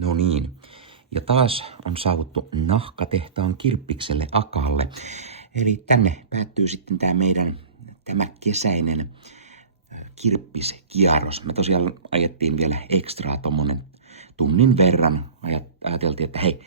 No niin, ja taas on saavuttu Nahkatehtaan Kirppikselle Akalle. Eli tänne päättyy sitten tämä kesäinen kirppiskierros. Me tosiaan ajettiin vielä ekstraa tommonen tunnin verran. Ajateltiin, että hei,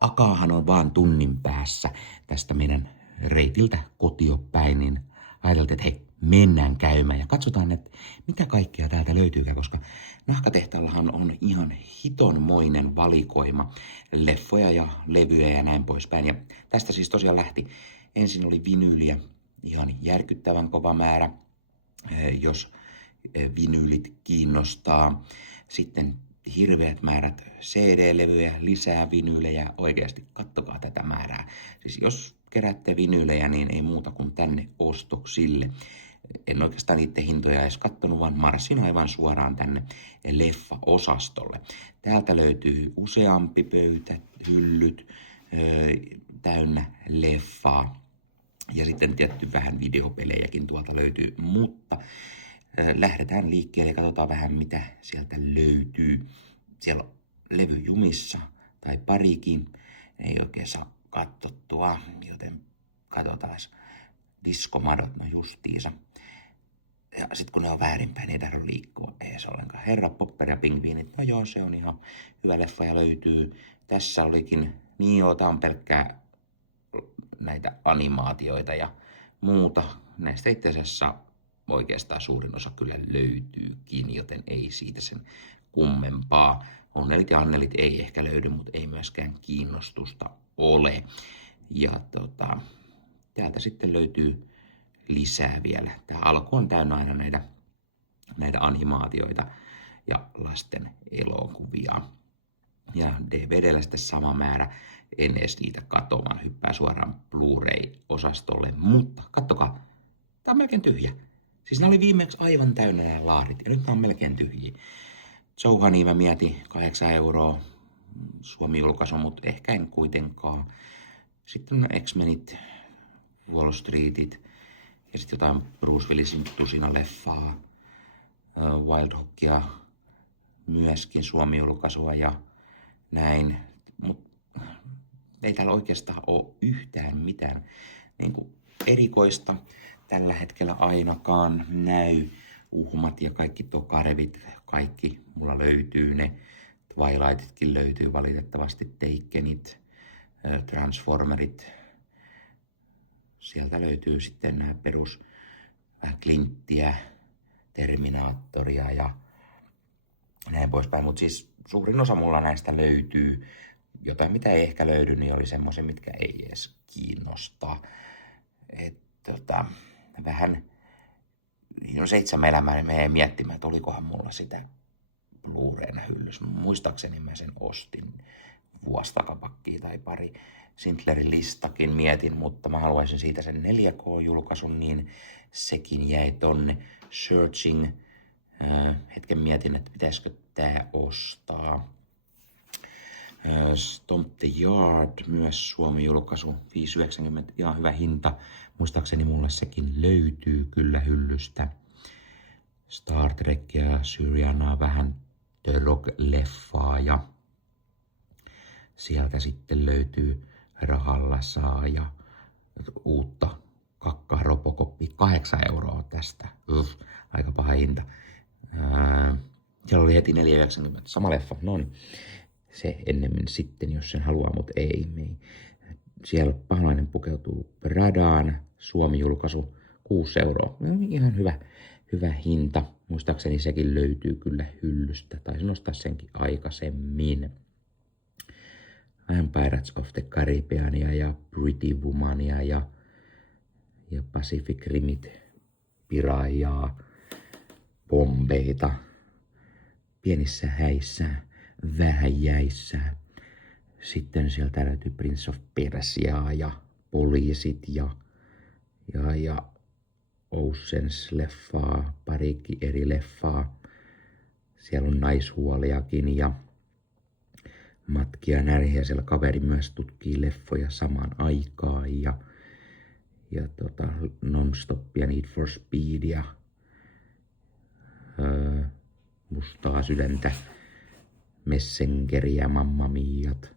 Akaahan on vaan tunnin päässä tästä meidän reitiltä kotiopäin, niin ajateltiin, että hei, mennään käymään ja katsotaan, että mitä kaikkea täältä löytyykään, koska Nahkatehtaallahan on ihan hitonmoinen valikoima leffoja ja levyjä ja näin poispäin. Ja tästä siis tosiaan lähti. Ensin oli vinyyliä, ihan järkyttävän kova määrä, jos vinyylit kiinnostaa. Sitten hirveät määrät CD-levyjä, lisää vinyylejä. Oikeasti kattokaa tätä määrää. Siis jos keräätte vinyylejä, niin ei muuta kuin tänne ostoksille. En oikeastaan niiden hintoja edes kattonut, vaan marssin aivan suoraan tänne leffa-osastolle. Täältä löytyy useampi pöytä, hyllyt täynnä leffaa. Ja sitten tietty vähän videopelejäkin tuolta löytyy, mutta lähdetään liikkeelle ja katsotaan vähän mitä sieltä löytyy. Siellä on levy jumissa tai parikin, ei oikein saa katsottua, joten katsotaan. Diskomadot, no justiinsa. Ja sit kun ne on väärinpäin, niin ei tarvitse liikkua ees ollenkaan. Herra Popper ja Pingviinit, no joo, se on ihan hyvä leffa ja löytyy. Tässä olikin, niin joo, tää on pelkkää näitä animaatioita ja muuta. Näistä itse asiassa oikeastaan suurin osa kyllä löytyykin, joten ei siitä sen kummempaa. Onnelit ja Annelit ei ehkä löydy, mutta ei myöskään kiinnostusta ole. Ja täältä sitten löytyy lisää vielä. Tämä alku on täynnä aina näitä animaatioita ja lasten elokuvia. Ja DVDllä sitten sama määrä. En edes niitä katso, vaan hyppää suoraan Blu-ray-osastolle. Mutta kattokaa, tää on melkein tyhjä. Siis nämä oli viimeksi aivan täynnä nämä laarit ja nyt nämä on melkein tyhjiä. Jouhania mä mietin 8 €, Suomi-julkaisu, mutta ehkä en kuitenkaan. Sitten on X-Menit, Wall Streetit ja sitten jotain Bruce Willisin tusina-leffaa, Wild Hockia, myöskin Suomi-julkaisua ja näin. Mut ei täällä oikeastaan ole yhtään mitään niin kuin erikoista tällä hetkellä ainakaan näy. Uhmat ja kaikki Tokarevit, kaikki mulla löytyy ne. Twilightitkin löytyy valitettavasti, Takenit, Transformerit. Sieltä löytyy sitten nämä perus Clinttiä, Terminaattoria ja näin poispäin. Mutta siis suurin osa mulla näistä löytyy. Jotain mitä ei ehkä löydy, niin oli semmoisia, mitkä ei edes kiinnosta. Vähän 7 elämää, niin menee miettimään, että olikohan mulla sitä Blu-rayna hyllyssä. Muistaakseni mä sen ostin vuosi takapakkiin tai pari. Sintlerin listakin mietin, mutta mä haluaisin siitä sen 4K-julkaisun, niin sekin jäi tonne. Searching. Hetken mietin, että pitäisikö tää ostaa. Stomp the Yard, myös Suomi-julkaisu, 5,90, ihan hyvä hinta. Muistaakseni mulle sekin löytyy kyllä hyllystä. Star Trek ja Syrianaa, vähän The Rock-leffaa ja sieltä sitten löytyy rahalla saa ja uutta kakkaa Robocopia, 8 € tästä. Aika paha hinta. Siellä oli heti 4,90, sama leffa, no niin. Se ennemmin sitten, jos sen haluaa, mutta ei. Siellä Paholainen pukeutuu Pradaan, Suomi-julkaisu, 6 €. Ihan hyvä hinta. Muistaakseni sekin löytyy kyllä hyllystä. Taisin nostaa senkin aikaisemmin. Vähän Pirates of the Caribbeania ja Pretty Womania ja Pacific Rimit, Pirajaa, Bombeita, Pienissä häissä, vähän jäissä. Sitten sieltä löytyy Prince of Persiaa ja Poliisit ja Oceans-leffaa, parikin eri leffaa. Siellä on naishuoliakin ja Matki ja Närhiä, siellä kaveri myös tutkii leffoja samaan aikaan ja Non-Stop ja Need for Speed ja Mustaa sydäntä Messengeria, Mamma Miat,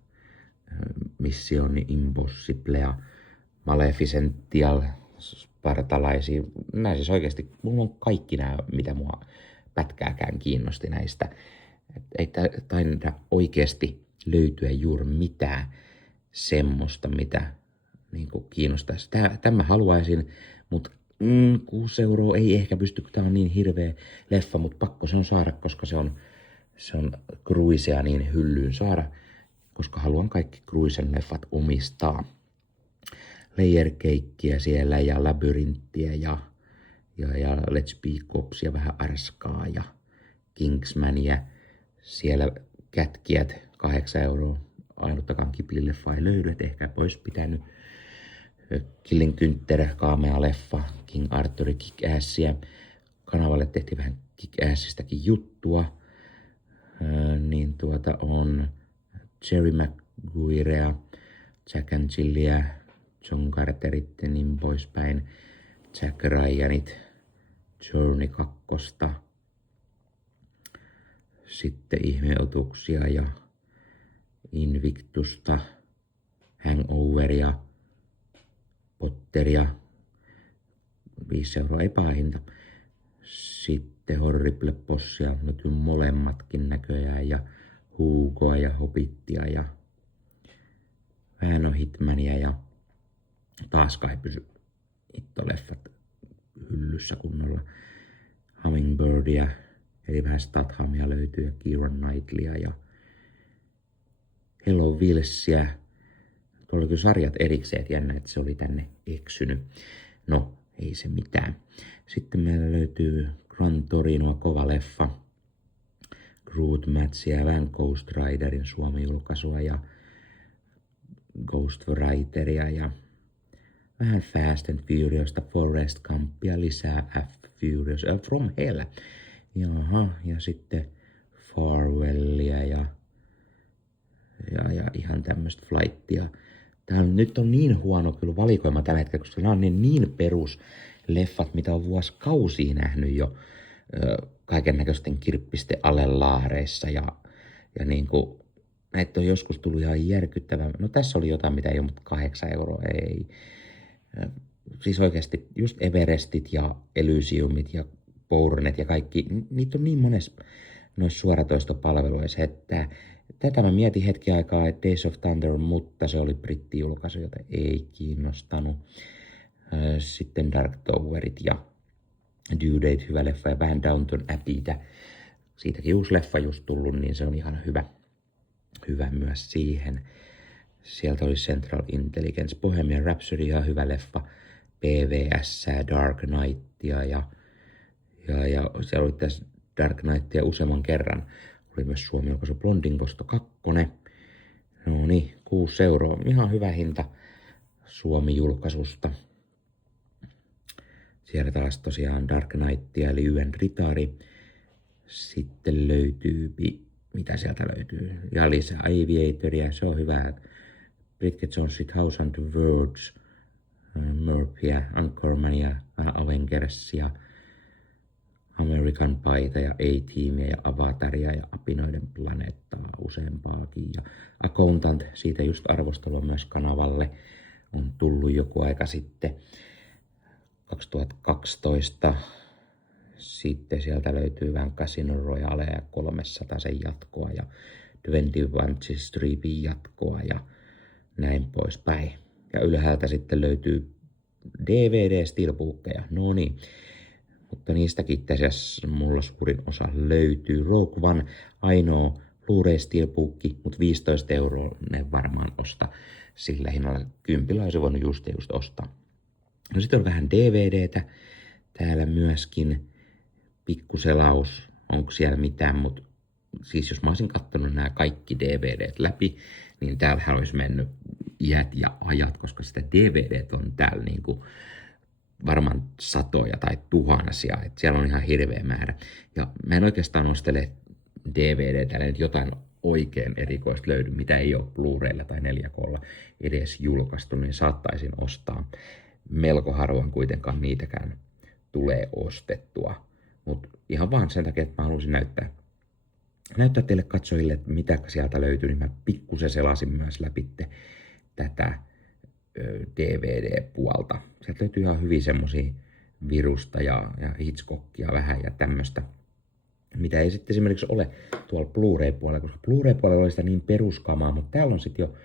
Mission Impossiblea, Maleficentia, Spartalaisia. Nämä siis oikeasti, mulla on kaikki nämä, mitä mua pätkääkään kiinnosti näistä. Ei taida oikeasti löytyä juuri mitään semmoista, mitä niin kiinnostaisi. Tämä haluaisin, mutta 6 € ei ehkä pysty, kun tämä on niin hirveä leffa, mutta pakko se on saada, koska se on Cruisea niin hyllyyn saada, koska haluan kaikki Cruisen leffat omistaa. Layer Cakeä siellä ja Labyrinttiä ja Let's Be Cops ja vähän Arskaa ja Kingsmania. Siellä kätkijät 8 €. Ainuttakaan Ghibli-leffa ei löydy, että ehkä olisi pitänyt. Killing Günther, kaamea leffa, King Arthur, Kick-Assia. Kanavalle tehtiin vähän Kick-Assistakin juttua. On Jerry Maguirea, Jack and Jillia, John Carterit ja niin poispäin. Jack Ryanit, Journey 2. Sitten ihmeotuksia ja Invictusta, Hangoveria, Potteria, 5 € ei pahinta. Sitten Horrible Bossia, no kyllä molemmatkin näköjään, ja Hugoa ja Hobbittia ja vähän on Hitmania ja taaskaan ei pysy hittoleffat hyllyssä kunnolla. Hummingbirdia, eli vähän Stathamia löytyy ja Keira Knightleyä ja Hello Willsia. Tuolla on kyllä sarjat erikseen, että jännä, että se oli tänne eksynyt. No, ei se mitään. Sitten meillä löytyy Gran Torinoa, kova leffa. Groot Matchia ja vähän Ghost Riderin Suomi-julkaisua ja Ghost Writeria ja vähän Fast and Furious'ta, Forrest Gumpia, lisää Furious, From Hell. Jaha, ja sitten Farewellia ja ihan tämmöistä flightia. Tää nyt on niin huono kyllä valikoima tällä hetkellä, koska nämä on niin perusleffat, mitä on vuosikausia nähnyt jo kaiken näköisten kirppisten alelaareissa ja niinku, näitä on joskus tullut ihan järkyttävää. No tässä oli jotain, mitä ei ole, mutta 8 € ei. Siis oikeasti just Everestit ja Elysiumit ja Bournet ja kaikki, niitä on niin monessa noissa suoratoistopalveluissa, että tätä mä mietin hetki aikaa, että Days of Thunder, mutta se oli brittijulkaisu, jota ei kiinnostanut. Sitten Dark Towerit ja Due Date, hyvä leffa, ja vähän Downton Abbeytä. Siitäkin uusi leffa just tullut, niin se on ihan hyvä myös siihen. Sieltä oli Central Intelligence, Bohemian Rhapsody, ihan hyvä leffa, PVS, Dark Knightia ja siellä oli tässä Dark Knightia useamman kerran. Oli myös Suomi-julkaisu Blondin Kosto 2. No niin, 6 €. Ihan hyvä hinta Suomi-julkaisusta. Siellä taas tosiaan Dark Knightia eli Yön Ritari. Sitten löytyy, mitä sieltä löytyy? Ja lisää Aviatoria, se on hyvä. Bridget Jonesit House and the Words, Murphyä, Anchormania, Avengersia, American Pieta ja A-Teamia ja Avataria ja Apinoiden planeettaa useampaakin. Ja Accountant, siitä just arvostelua myös kanavalle, on tullut joku aika sitten, 2012. Sitten sieltä löytyy vähän Casino Royale ja 300 sen jatkoa ja 21 Streepin jatkoa ja näin poispäin. Ja ylhäältä sitten löytyy DVD-steelbookkeja, no niin. Mutta niistäkin itse asiassa mulla suurin osa löytyy. Rogue One, ainoa Blu-ray steelbookki, mutta 15 € ne varmaan osta sillä hinnalla. 10 olisi voinut just ostaa. No sitten on vähän DVDtä täällä myöskin. Pikkuselaus, onko siellä mitään, mutta siis jos mä olisin katsonut nämä kaikki DVDt läpi, niin täällähän olisi mennyt iät ja ajat, koska sitä DVDt on täällä niinku varmaan satoja tai tuhansia, että siellä on ihan hirveä määrä. Ja mä en oikeastaan nostele DVDtä, nyt jotain oikein erikoista löydy, mitä ei ole Blu-raylla tai 4K:lla edes julkaistu, niin saattaisin ostaa. Melko harvoin kuitenkaan niitäkään tulee ostettua. Mutta ihan vaan sen takia, että mä haluaisin näyttää näyttää teille katsojille, että mitä sieltä löytyy, niin mä pikkusen selasin myös läpi tätä DVD-puolta. Sieltä löytyy ihan hyvin semmosia Virusta ja Hitchcockia vähän ja tämmöstä, mitä ei sitten esimerkiksi ole tuolla Blu-ray-puolella, koska Blu-ray-puolella oli sitä niin peruskamaa, mutta täällä on sitten jo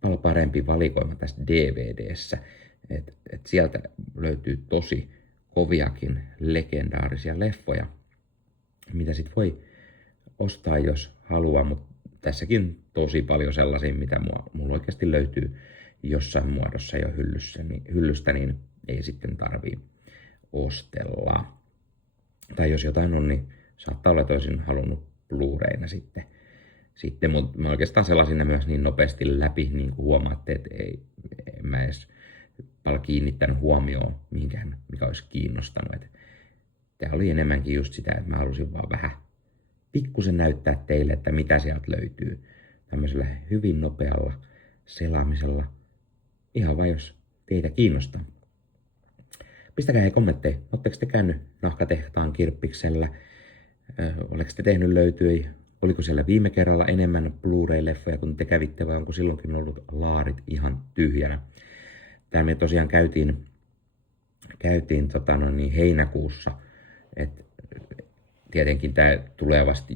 paljon parempi valikoima tässä DVD:ssä. Et sieltä löytyy tosi koviakin legendaarisia leffoja, mitä sit voi ostaa jos haluaa, mutta tässäkin tosi paljon sellaisia, mitä mulla oikeasti löytyy jossain muodossa jo hyllystä, niin ei sitten tarvii ostella. Tai jos jotain on, niin saattaa olla, että olisin halunnut Blu-rayna sitten, mutta mä oikeastaan selasin ne myös niin nopeasti läpi, niin kuin huomaatte, että en mä edes paljon kiinnittänyt huomioon mihinkään, mikä olisi kiinnostanut. Tämä oli enemmänkin just sitä, että mä halusin vaan vähän pikkusen näyttää teille, että mitä sieltä löytyy tämmöisellä hyvin nopealla selaamisella. Ihan vain jos teitä kiinnostaa. Pistäkää kommentteja, oletteko te käynyt Nahkatehtaan Kirppiksellä? Oletteko te tehnyt löytyi? Oliko siellä viime kerralla enemmän Blu-ray-leffoja kun te kävitte vai onko silloinkin ollut laarit ihan tyhjänä? Täällä me tosiaan käytiin heinäkuussa, että tietenkin tämä tulee vasta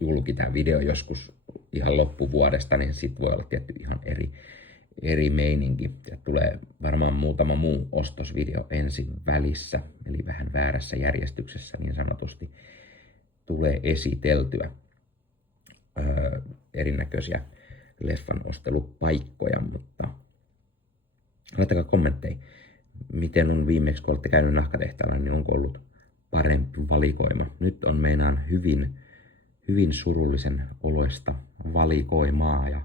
julki tämä video joskus ihan loppuvuodesta, niin sit voi olla tietty ihan eri meininki. Ja tulee varmaan muutama muu ostosvideo ensin välissä, eli vähän väärässä järjestyksessä niin sanotusti tulee esiteltyä erinäköisiä leffan ostelupaikkoja, mutta laittakaa kommentteja, miten on viimeksi, kun olette käynyt Nahkatehtaalla, niin onko ollut parempi valikoima. Nyt on meinaan hyvin surullisen oloista valikoimaa ja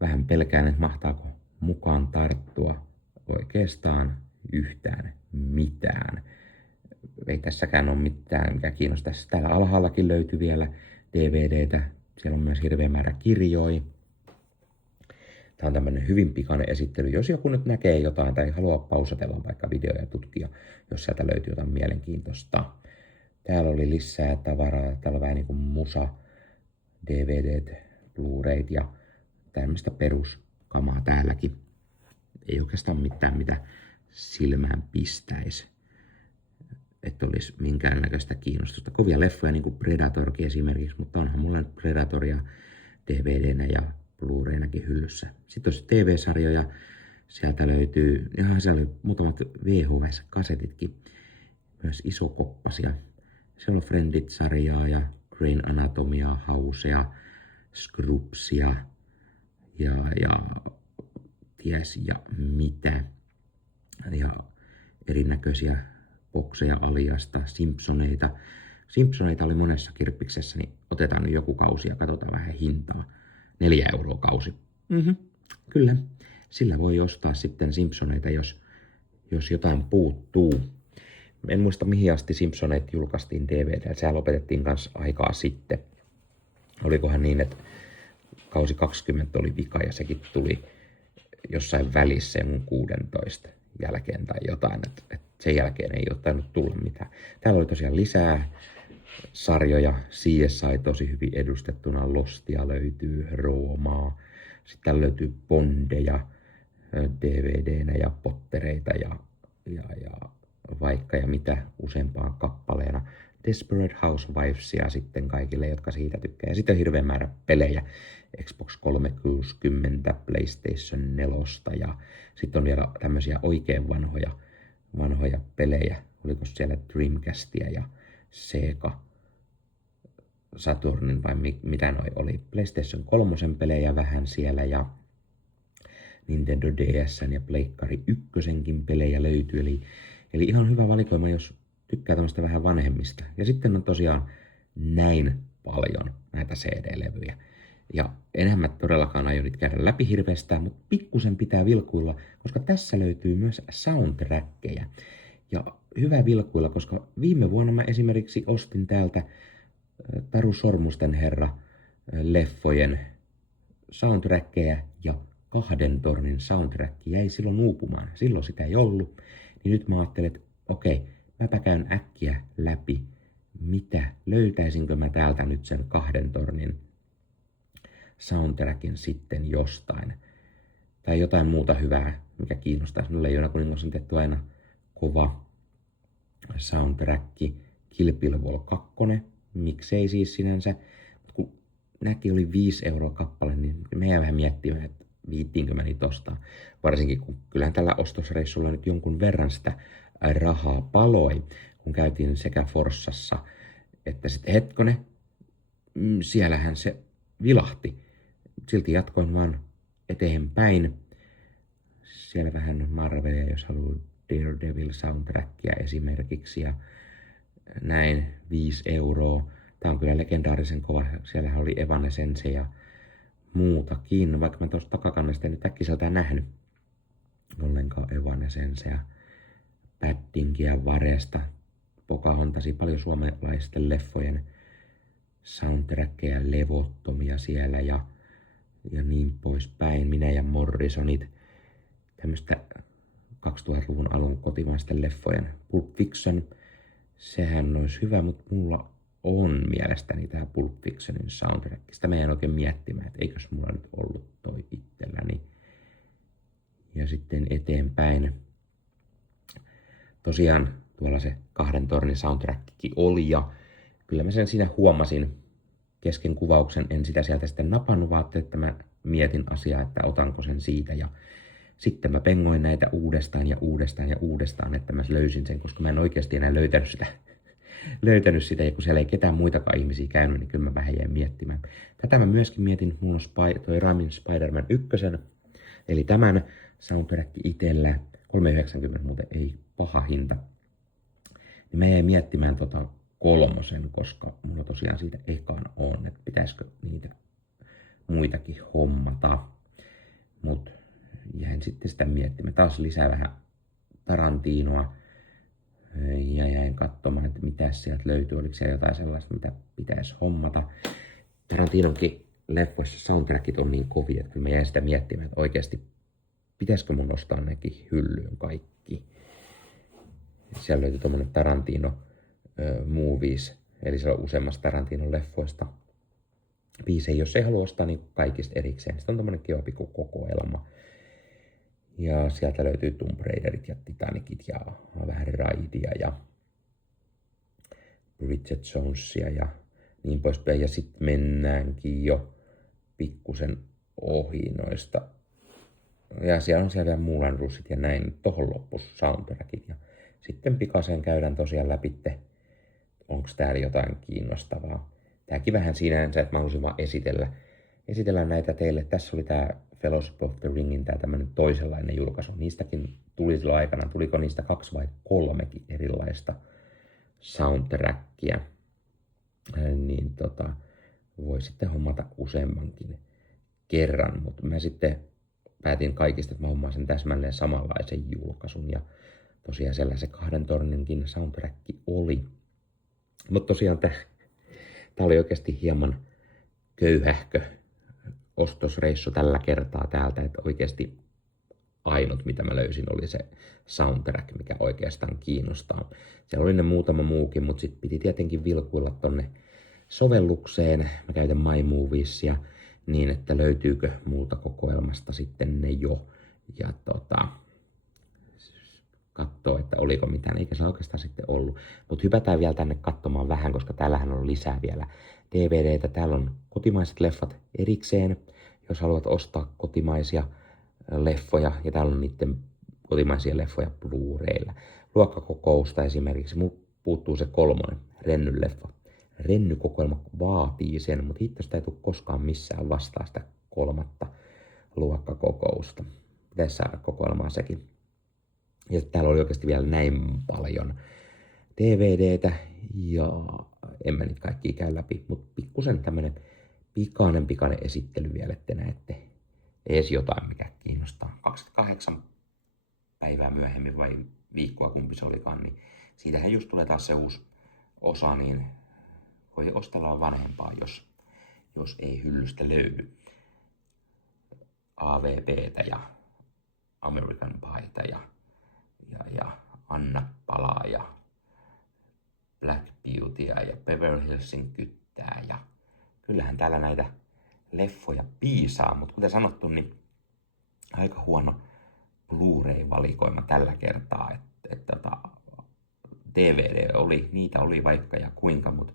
vähän pelkään, että mahtaako mukaan tarttua oikeastaan yhtään mitään. Ei tässäkään ole mitään, mikä kiinnostaisi. Täällä alhaallakin löytyy vielä DVDtä. Siellä on myös hirveä määrä kirjoja. Tämä on tämmöinen hyvin pikainen esittely. Jos joku nyt näkee jotain tai haluaa pausatella vaikka videoja ja tutkia, jos sieltä löytyy jotain mielenkiintoista. Täällä oli lisää tavaraa. Täällä on vähän niin kuin musa, DVDt, Blu-rayt ja tämmöistä peruskamaa täälläkin. Ei oikeastaan mitään, mitä silmään pistäisi. Että olisi minkäännäköistä kiinnostusta. Kovia leffoja, niin kuin Predatorkin esimerkiksi, mutta onhan mulla nyt Predatoria DVDnä ja Blu-raynakin hyllyssä. Sitten on TV-sarjoja. Sieltä löytyy, siellä oli muutamat VHS-kasetitkin, myös isokoppasia. Siellä on Friendit-sarjaa ja Grey's Anatomiaa, Housea, Scrubsia ja ties ja mitä. Ja erinäköisiä bokseja Aliasta, Simpsoneita. Simpsoneita oli monessa kirppiksessä, niin otetaan nyt joku kausi ja katsotaan vähän hintaa. 4 € kausi. Kyllä, sillä voi ostaa sitten Simpsoneita, jos jotain puuttuu. En muista mihin asti Simpsoneit julkaistiin DVD. Sehän lopetettiin kanssa aikaa sitten. Olikohan niin, että kausi 20 oli vika ja sekin tuli jossain välissä mun 16 jälkeen tai jotain. Et sen jälkeen ei ole tainnut tulla mitään. Täällä oli tosiaan lisää sarjoja. CSI tosi hyvin edustettuna. Lostia löytyy, Roomaa. Sitten täällä löytyy Bondeja DVDnä ja Pottereita ja vaikka ja mitä useampaan kappaleena. Desperate Housewivesia sitten kaikille, jotka siitä tykkää. Ja sitten on hirveä määrä pelejä. Xbox 360, PlayStation 4 ja sitten on vielä tämmöisiä oikein vanhoja pelejä. Oliko siellä Dreamcastia ja Sega Saturnin vai mitä noi oli. PlayStation 3 pelejä vähän siellä ja Nintendo DS:n ja Pleikkari 1:nkin pelejä löytyy. Eli ihan hyvä valikoima, jos tykkää tämmöistä vähän vanhemmista. Ja sitten on tosiaan näin paljon näitä CD-levyjä. Ja enhän mä todellakaan aio nyt käydä läpi hirveästään, mutta pikkusen pitää vilkuilla, koska tässä löytyy myös soundtrackeja. Ja hyvä vilkuilla, koska viime vuonna mä esimerkiksi ostin täältä Taru Sormusten herra leffojen soundtrackeja ja Kahden tornin soundtrack jäi silloin uupumaan. Silloin sitä ei ollut. Niin nyt mä ajattelin, että okei, mäpä käyn äkkiä läpi, löytäisinkö mä täältä nyt sen Kahden tornin soundtrackin sitten jostain. Tai jotain muuta hyvää, mikä kiinnostaisi. No Leijonakuningas on tehty aina kova soundtrack. Kill Bill Vol 2, miksei siis sinänsä. Kun näki oli 5 € kappale, niin me jäi vähän miettimään, että viittiinkö mä niitä ostaa. Varsinkin kun kyllähän tällä ostosreissulla nyt jonkun verran sitä rahaa paloi, kun käytiin sekä Forssassa että sitten hetkonen, siellähän se vilahti. Silti jatkoin vaan eteenpäin. Siellä vähän Marvelia, jos haluaa Daredevil soundtrackia esimerkiksi ja näin 5 €. Tää on kyllä legendaarisen kova. Siellä oli Evanescence ja muutakin, vaikka mä tuosta takakannesta en nyt äkkiseltään nähnyt ollenkaan Evanescencea, Paddingia, Varesta, Pocahontasia, paljon suomalaisten leffojen soundtrackeja, levottomia siellä ja niin poispäin. Minä ja Morrisonit, tämmöistä 2000-luvun alun kotimaisten leffojen. Pulp Fiction, sehän olisi hyvä, mutta mulla on mielestäni tää Pulp Fictionin soundtrack. Sitä mä en oikein miettimään, että eikös mulla nyt ollut toi itselläni. Ja sitten eteenpäin. Tosiaan tuolla se Kahden tornin soundtrackikin oli ja kyllä mä sen siinä huomasin kesken kuvauksen. En sitä sieltä sitten napannut, vaan että mä mietin asiaa, että otanko sen siitä. Ja sitten mä pengoin näitä uudestaan ja uudestaan ja uudestaan, että mä löysin sen, koska mä en oikeasti enää löytänyt sitä, ja kun siellä ei ketään muitakaan ihmisiä käynyt, niin kyllä mä vähän jäin miettimään. Tätä mä myöskin mietin, mulla on toi Raimin Spider-Man 1, eli tämän soundtrack itsellä, 3,90 muuten ei paha hinta. Niin mä jäin miettimään 3, koska mulla tosiaan siitä ekaan on, että pitäisikö niitä muitakin hommata. Mut jäin sitten sitä miettimään. Taas lisää vähän Tarantinoa. Ja jäin katsomaan, että mitä sieltä löytyy. Oliko siellä jotain sellaista, mitä pitäisi hommata. Tarantinonkin leffoissa soundtrackit on niin kovia, että kyllä mä jäin sitä miettimään, että oikeasti pitäisikö mun nostaa nekin hyllyyn kaikki. Siellä löytyy tommonen Tarantino Movies, eli se on useammasta Tarantinon leffoista biisejä, jos ei halua ostaa niin kaikista erikseen. Sitten on tommonen kiva pikku kokoelma. Ja sieltä löytyy Tomb Raiderit ja Titanicit ja vähän Raidia ja Bridget Jonesia ja niin poispäin. Ja sitten mennäänkin jo pikkusen ohi noista. Ja siellä on siellä Moulin Rougeit ja näin. Tohon loppus soundtrackit. Ja sitten pikaisen käydään tosiaan läpi, onko täällä jotain kiinnostavaa. Tääkin vähän sinänsä, että mä haluaisin vaan esitellä näitä teille. Tässä oli tää Fellowship of the Ringin tää tämmönen toisenlainen julkaisu. Niistäkin tuli silloin aikana, tuliko niistä 2 vai 3 erilaista soundtrackia. Niin voi sitten hommata useammankin kerran, mutta mä sitten päätin kaikista, että mä hommaan sen täsmälleen samanlaisen julkaisun ja tosiaan siellä se Kahden torninkin soundtrack oli. Mutta tosiaan tää oli oikeasti hieman köyhähkö ostosreissu tällä kertaa täältä, että oikeasti ainut mitä mä löysin oli se soundtrack, mikä oikeastaan kiinnostaa. Siellä oli ne muutama muukin, mutta sitten piti tietenkin vilkuilla tonne sovellukseen. Mä käytän My Moviesia niin, että löytyykö multa kokoelmasta sitten ne jo. Ja katsoo, että oliko mitään, eikä se oikeastaan sitten ollut. Mutta hypätään vielä tänne katsomaan vähän, koska täällähän on lisää vielä DVDtä. Täällä on kotimaiset leffat erikseen, jos haluat ostaa kotimaisia leffoja. Ja täällä on niiden kotimaisia leffoja Blu-raylla. Luokkakokousta esimerkiksi. Mulla puuttuu se 3, Rennyn leffa. Renny-kokoelma vaatii sen, mutta hittosta ei tule koskaan missään vastaan sitä 3. luokkakokousta. Pitäisi saada kokoelmaa sekin. Ja täällä oli oikeasti vielä näin paljon DVDtä ja en mä nyt kaikkia käy läpi, mutta pikkusen tämmönen pikainen esittely vielä, että näette edes jotain, mikä kiinnostaa. 28 päivää myöhemmin vai viikkoa kumpi se olikaan, niin siitähän just tulee taas se uusi osa, niin voi ostella vanhempaa, jos ei hyllystä löydy AVPtä ja American Pieta ja Anna palaa ja Black Beautyä ja Beverly Hillsin kyttää ja kyllähän täällä näitä leffoja piisaa, mutta kuten sanottu, niin aika huono Blu-ray-valikoima tällä kertaa, että niitä oli vaikka ja kuinka, mutta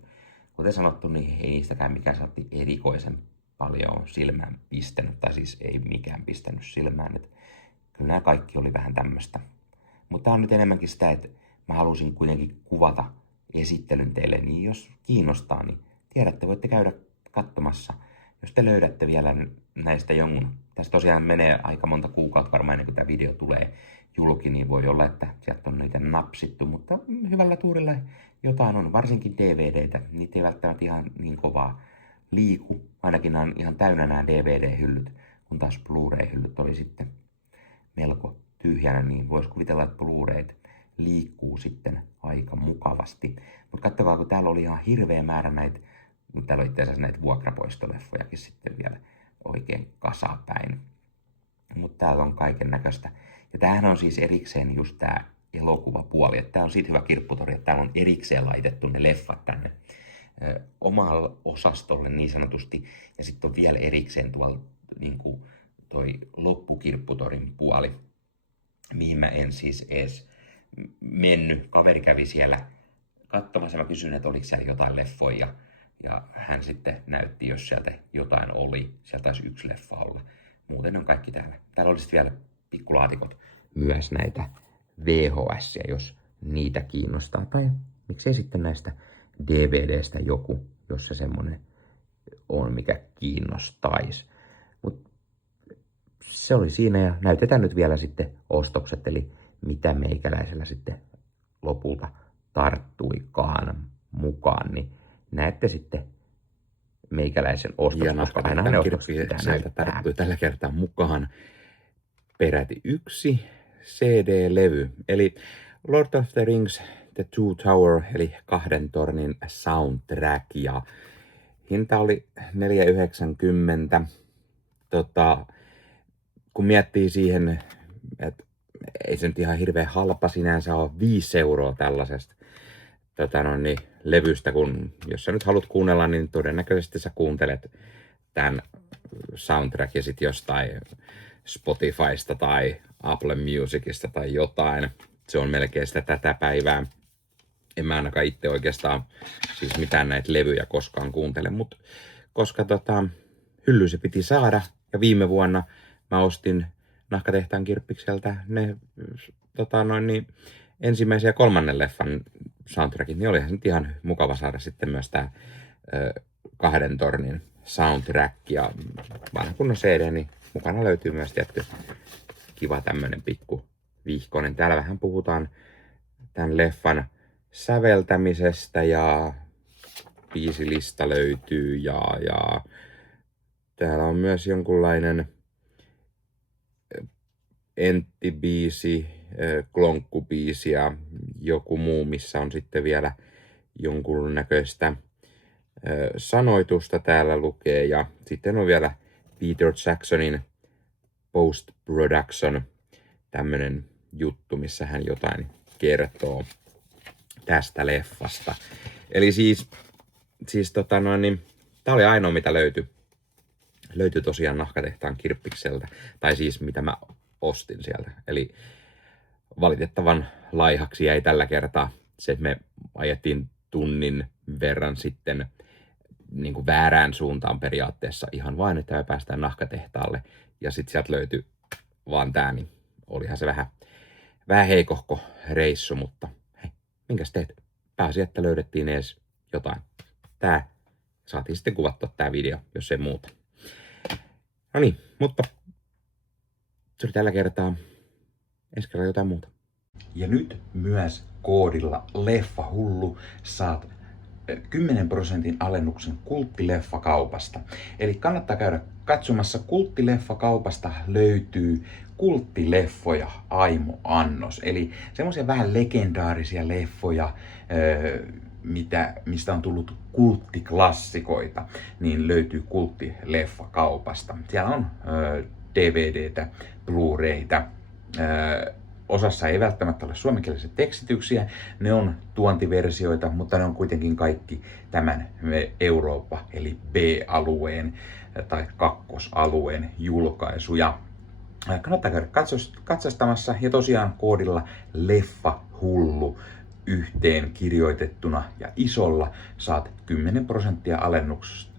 kuten sanottu, niin ei niistäkään mikään saatti erikoisen paljon silmään pistänyt, tai siis ei mikään pistänyt silmään, että kyllä nämä kaikki oli vähän tämmöistä. Mutta tää on nyt enemmänkin sitä, että mä halusin kuitenkin kuvata esittelyn teille, niin jos kiinnostaa, niin tiedätte, voitte käydä katsomassa. Jos te löydätte vielä näistä jonkun, tässä tosiaan menee aika monta kuukautta varmaan ennen kuin tämä video tulee julki, niin voi olla, että sieltä on niitä napsittu, mutta hyvällä tuurilla jotain on, varsinkin DVDtä, niitä ei välttämättä ihan niin kovaa liiku, ainakin nämä on ihan täynnä nämä DVD-hyllyt, kun taas Blu-ray-hyllyt oli sitten melko tyhjänä, niin voisi kuvitella, että Blu-rayt liikkuu sitten aika mukavasti. Mutta katsokaa, kun täällä oli ihan hirveä määrä näitä, täällä oli itse asiassa näitä vuokrapoistoleffojakin sitten vielä oikein kasapäin. Mutta täällä on kaiken näköistä. Ja tämähän on siis erikseen just tää elokuvapuoli. Tää on siitä hyvä kirpputori, että täällä on erikseen laitettu ne leffat tänne omalle osastolle niin sanotusti. Ja sitten on vielä erikseen tuolla niin kuin toi loppukirpputorin puoli, mihin mä en siis edes mennyt. Kaveri kävi siellä katsomassa. Mä kysyin, että oliko siellä jotain leffoja. Ja hän sitten näytti, jos sieltä jotain oli. Sieltä taisi yksi leffa olla. Muuten on kaikki täällä. Täällä olisi vielä pikkulaatikot. Myös näitä VHS, jos niitä kiinnostaa. Tai miksei sitten näistä DVDstä joku, jos se semmonen on, mikä kiinnostaisi. Mut se oli siinä ja näytetään nyt vielä sitten ostokset, eli mitä meikäläisellä sitten lopulta tarttuikaan mukaan, niin näette sitten meikäläisen ostokset, koska aina ne ostokset pitää näyttää. Tarttui tällä kertaa mukaan peräti yksi CD-levy, eli Lord of the Rings The Two Tower, eli Kahden tornin soundtrack, ja hinta oli 4,90. Kun miettii siihen, että ei se nyt ihan hirveän halpa sinänsä ole 5 euroa tällaisesta levystä, kun jos sä nyt haluat kuunnella, niin todennäköisesti sä kuuntelet tämän soundtrackin sit jostain Spotifysta tai Apple Musicista tai jotain. Se on melkein sitä tätä päivää. En mä ainakaan itse oikeastaan siis mitään näitä levyjä koskaan kuuntele, mutta koska hylly se piti saada ja viime vuonna mä ostin Nahkatehtaan kirppikseltä ne ensimmäisen ja kolmannen leffan soundtrackit, niin olihan se nyt ihan mukava saada sitten myös tää Kahden tornin soundtrack ja vanha kunnon CD, niin mukana löytyy myös tietty kiva tämmönen pikku vihkonen. Täällä vähän puhutaan tämän leffan säveltämisestä ja biisilista löytyy ja täällä on myös jonkunlainen Entti-biisi, Klonkku-biisi ja joku muu, missä on sitten vielä jonkun näköistä sanoitusta täällä lukee. Ja sitten on vielä Peter Jacksonin post-production, tämmönen juttu, missä hän jotain kertoo tästä leffasta. Eli siis tää oli ainoa, mitä löytyi. Löytyi tosiaan Nahkatehtaan kirppikseltä, tai siis mitä mä ostin sieltä. Eli valitettavan laihaksi jäi tällä kertaa se, että me ajettiin tunnin verran sitten niin kuin väärään suuntaan periaatteessa ihan vain, että me päästään Nahkatehtaalle. Ja sitten sieltä löytyi vaan tää, niin olihan se vähän heikohko reissu, mutta hei, minkäs teet? Pääsi, että löydettiin edes jotain. Tää saatiin sitten kuvattua tää video, jos ei muuta. No niin, mutta se oli tällä kertaa. Ensi kerralla jotain muuta. Ja nyt myös koodilla LeffaHullu saat 10% alennuksen Kulttileffakaupasta. Eli kannattaa käydä katsomassa. Kulttileffakaupasta löytyy kulttileffoja aimo-annos. Eli semmoisia vähän legendaarisia leffoja, mistä on tullut kulttiklassikoita, niin löytyy Kulttileffakaupasta. Siellä on DVDtä, Blu-rayta, Osassa ei välttämättä ole suomenkielisiä tekstityksiä, ne on tuontiversioita, mutta ne on kuitenkin kaikki tämän Eurooppa eli B-alueen tai kakkosalueen julkaisuja. Kannattaa käydä katsastamassa ja tosiaan koodilla LEFFAHULLU yhteen kirjoitettuna ja isolla saat 10%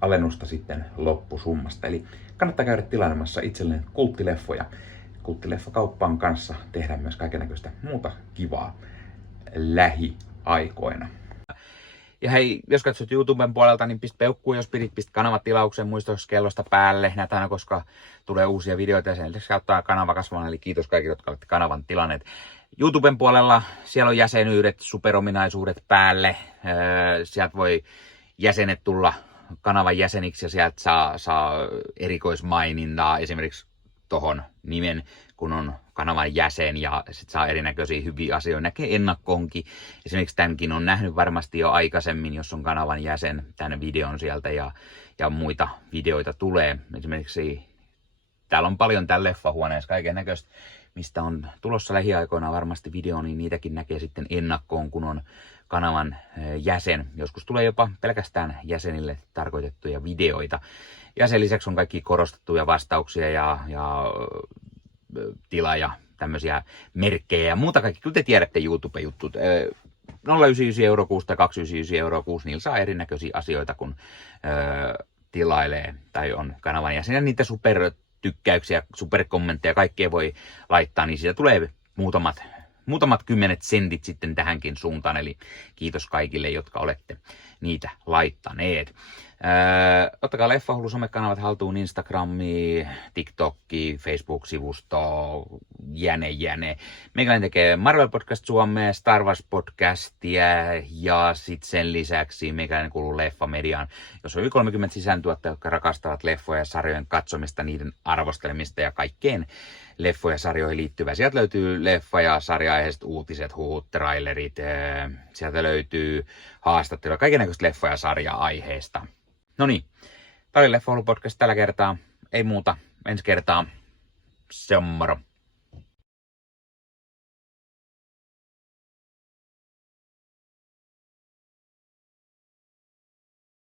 alennusta sitten loppusummasta. Eli kannattaa käydä tilailemassa itselleen kulttileffoja. Kulttileffakauppaan kanssa tehdään myös kaikennäköistä muuta kivaa lähiaikoina. Ja hei, jos katsot YouTuben puolelta, niin pistä peukkuun, jos pistä kanavatilauksen muistoskellosta päälle näitä, koska tulee uusia videoita ja sen lisäksi auttaa kanava kasvamaan. Eli kiitos kaikille, jotka olette kanavan tilanneet. YouTuben puolella siellä on jäsenyydet, superominaisuudet päälle. Sieltä voi jäsenet tulla kanavan jäseniksi ja sieltä saa erikoismainintaa esimerkiksi tohon nimen, kun on kanavan jäsen ja sit saa erinäköisiä hyviä asioita. Näkee ennakkoonkin. Esimerkiksi tämänkin on nähnyt varmasti jo aikaisemmin, jos on kanavan jäsen, tämän videon sieltä ja muita videoita tulee. Esimerkiksi täällä on paljon täällä leffahuoneessa kaiken näköistä, mistä on tulossa lähiaikoina varmasti video, niin niitäkin näkee sitten ennakkoon, kun on kanavan jäsen. Joskus tulee jopa pelkästään jäsenille tarkoitettuja videoita. Ja sen lisäksi on kaikki korostettuja vastauksia ja tilaa tämmöisiä merkkejä ja muuta kaikki. Kyllä te tiedätte YouTube-juttut. 0,99 € kuussa tai 2,99 € kuussa, niillä saa erinäköisiä asioita, kun tilailee tai on kanavan jäsen. Ja niitä supertykkäyksiä, superkommentteja, kaikkea voi laittaa, niin siitä tulee muutamat 10 sentit sitten tähänkin suuntaan. Eli kiitos kaikille, jotka olette niitä laittaneet. Ottakaa Leffahullu somekanavat haltuun, Instagrami, TikTokki, Facebook-sivusto, jäne. Meikäläinen tekee Marvel Podcast Suomea, Star Wars Podcastia ja sitten sen lisäksi meikäläinen kuuluu Leffamediaan, jos on yli 30 sisäntuottajia, jotka rakastavat leffoja ja sarjojen katsomista, niiden arvostelemista ja kaikkeen leffoja ja sarjoihin liittyvää. Sieltä löytyy leffa- ja sarja-aiheiset uutiset, huhut, trailerit, sieltä löytyy haastatteluja, kaikennäköistä leffa- ja sarja-aiheesta. No niin, tämä oli Leffahullu podcast tällä kertaa. Ei muuta, ensi kertaa. Se on moro.